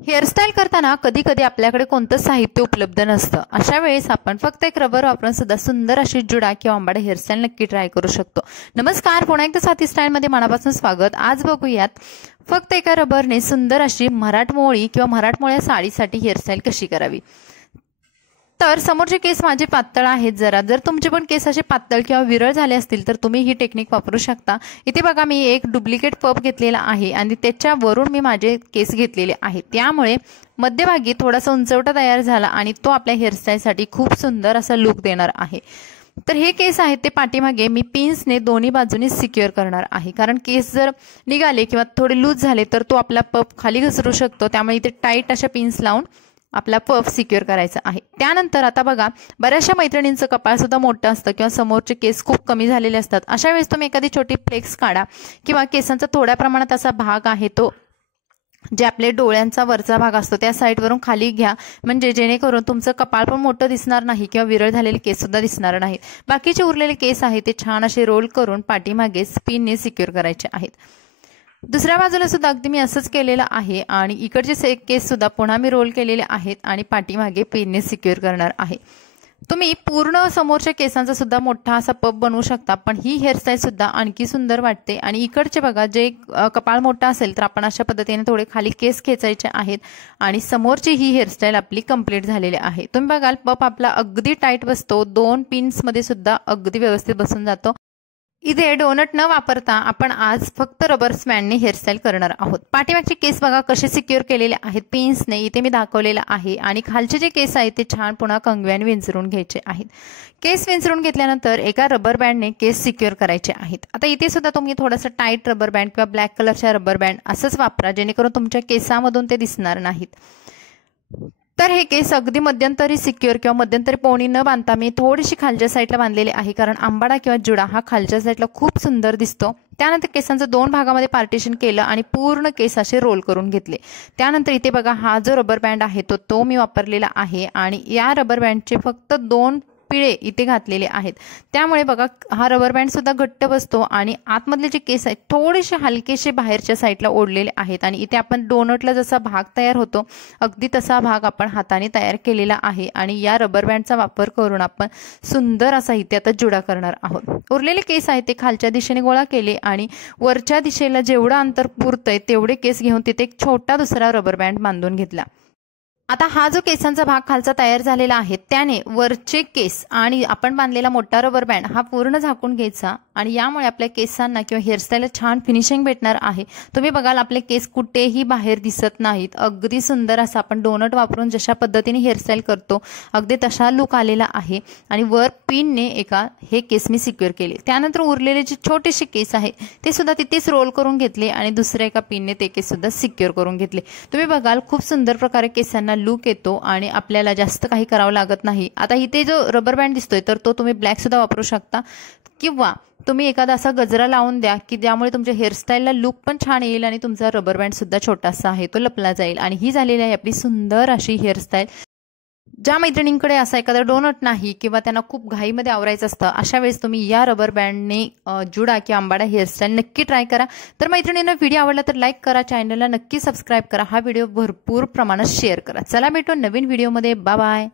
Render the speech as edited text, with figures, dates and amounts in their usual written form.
Hairstyle करताना कधी कधी आपल्याकडे कोणतं साहित्य उपलब्ध नसतं। अशा वेळेस आपण फक्त एक रबर वापरून सुद्धा सुंदर अशी जुडा किंवा अंबाडा हेअरस्टाईल नक्की ट्राय करू शकतो। नमस्कार, पुन्हा एकदा साथी स्टाईलमध्ये मनापासून स्वागत। आज बघूयात फक्त एका रबरने सुंदर अशी मराठमोळी किंवा मराठमोळ्या साडीसाठी हेअरस्टाईल कशी करावी। तर समोरचे केस माझे पातळ आहेत जरा, जर तुमचे पण केस असे पातळ किंवा विरळ झाले असतील तर तुम्ही ही टेक्निक वापरू शकता। इथे बघा, मी एक डुप्लिकेट पफ घेतलेला आहे आणि त्याच्यावरून मी माझे केस घेतलेले आहेत, त्यामुळे मध्यभागी थोडासा उंचवटा तयार झाला आणि तो आपल्या हेअरस्टाईलसाठी खूप सुंदर असा लुक देणार आहे। तर हे केस आहेत ते पाठीमागे मी पिन्सने दोन्ही बाजूने सिक्युअर करणार आहे, कारण केस जर निघाले किंवा थोडे लूज झाले तर तो आपला पफ खाली घसरू शकतो, त्यामुळे इथे टाईट अशा पिन्स लावून आपला पफ सिक्युअर करायचा आहे। त्यानंतर आता बघा, बऱ्याचशा मैत्रिणींचं कपाळ सुद्धा मोठं असतं किंवा समोरचे केस खूप कमी झालेले असतात। अशा वेळेस तुम्ही एखादी छोटी फ्लेक्स काढा किंवा केसांचा थोड्या प्रमाणात असा भाग आहे तो जे आपले डोळ्यांचा वरचा भाग असतो त्या साईडवरून खाली घ्या, म्हणजे जेणेकरून तुमचं कपाळ पण मोठं दिसणार नाही किंवा विरळ झालेले केस सुद्धा दिसणार नाहीत। बाकीचे उरलेले केस आहेत ते छान असे रोल करून पाठीमागे स्पिनने सिक्युअर करायचे आहेत। दुसऱ्या बाजूला सुद्धा अगदी मी असंच केलेलं आहे आणि इकडचे केस सुद्धा पुन्हा मी रोल केलेले आहेत आणि पाठीमागे पिनने सिक्युअर करणार आहे। तुम्ही पूर्ण समोरच्या केसांचा सुद्धा मोठा असा पफ बनवू शकता, पण ही हेअरस्टाईल सुद्धा आणखी सुंदर वाटते। आणि इकडचे बघा, जे कपाळ मोठा असेल तर आपण अशा पद्धतीने थोडे खाली केस खेचायचे आहेत आणि समोरची ही हेअरस्टाईल आपली कंप्लीट झालेली आहे। तुम्ही बघाल पफ आपला अगदी टाईट बसतो, दोन पिन्समध्ये सुद्धा अगदी व्यवस्थित बसून जातो। इथे डोनट न वापरता आपण आज फक्त रबर स्पॅनने हेअरस्टाईल करणार आहोत। पाठीमागचे केस बघा कसे सिक्युअर केलेले आहेत पिन्सने, इथे मी दाखवलेलं आहे। आणि खालचे जे केस आहेत ते छान पुन्हा कंगव्याने विंचरून घ्यायचे आहेत। केस विंचरून घेतल्यानंतर एका रबर बँडने केस सिक्युअर करायचे आहेत। आता इथे सुद्धा तुम्ही थोडासा टाईट रबर बँड किंवा ब्लॅक कलरचा रबर बँड असंच वापरा, जेणेकरून तुमच्या केसामधून ते दिसणार नाहीत। तर हे केस अगदी मध्यंतरी सिक्युअर किंवा मध्यंतरी पोणी न बांधता मी थोडीशी खालच्या साईडला बांधलेले आहे, कारण आंबाडा किंवा जुडा हा खालच्या साईडला खूप सुंदर दिसतो। त्यानंतर केसांचं दोन भागामध्ये पार्टिशन केलं आणि पूर्ण केस असे रोल करून घेतले। त्यानंतर इथे बघा, हा जो रबर बँड आहे तो मी वापरलेला आहे आणि या रबर बँडचे फक्त दोन पिळे इथे घातलेले आहेत, त्यामुळे बघा हा रबर बँड सुद्धा घट्ट बसतो आणि आतमधले जे केस आहेत थोडेसे हलकेसे बाहेरच्या साईडला ओढलेले आहेत। आणि इथे आपण डोनटला जसा भाग तयार होतो अगदी तसा भाग आपण हाताने तयार केलेला आहे आणि या रबर बँडचा वापर करून आपण सुंदर असा इथे आता जुडा करणार आहोत। उरलेले केस आहेत ते खालच्या दिशेने गोळा केले आणि वरच्या दिशेला जेवढं अंतर पुरतंय तेवढे केस घेऊन तिथे एक छोटा दुसरा रबर बँड बांधून घेतला। आता हा जो केसांचा भाग खालचा तयार झालेला आहे त्याने वरचे केस आणि आपण बांधलेला मोठा रबर बँड हा पूर्ण झाकून घ्यायचा आणि यामुळे आपल्या केसांना किंवा हेअरस्टाईलला छान फिनिशिंग भेटणार आहे। तुम्ही बघाल आपले केस कुठेही बाहेर दिसत नाहीत, अगदी सुंदर असा आपण डोनट वापरून जशा पद्धतीने हेअरस्टाईल करतो अगदी तसा लुक आलेला आहे। आणि वर पिनने हे केस मी सिक्युअर केले। त्यानंतर उरलेले जे छोटेसे केस आहेत ते सुद्धा तिथेच रोल करून घेतले आणि दुसऱ्या एका पिनने ते केस सुद्धा सिक्युअर करून घेतले। तुम्ही बघाल खूप सुंदर प्रकारे केसांना लुक येतो आणि आपल्याला जास्त काही करावं लागत नाही। आता इथे जो रबर बँड दिसतोय तर तो तुम्ही ब्लॅक सुद्धा वापरू शकता किंवा तुम्ही एखादा असा गजरा लावून द्या की ज्यामुळे तुमच्या हेअरस्टाईलला लुक पण छान येईल आणि तुमचा रबर बँड सुद्धा छोटासा आहे तो लपला जाईल। आणि ही झालेली आहे आपली सुंदर अशी हेअरस्टाईल। ज्या मैत्रिणींकडे असा एखादा डोनट नाही किंवा त्यांना खूप घाईमध्ये आवरायचं असतं अशा वेळेस तुम्ही या रबर बँडने जुडा किंवा अंबाडा हेअरस्टाईल नक्की ट्राय करा। तर मैत्रिणींना व्हिडिओ आवडला तर लाईक करा, चॅनलला नक्की सबस्क्राईब करा, हा व्हिडिओ भरपूर प्रमाणात शेअर करा। चला भेटू नवीन व्हिडिओमध्ये, बाय बाय।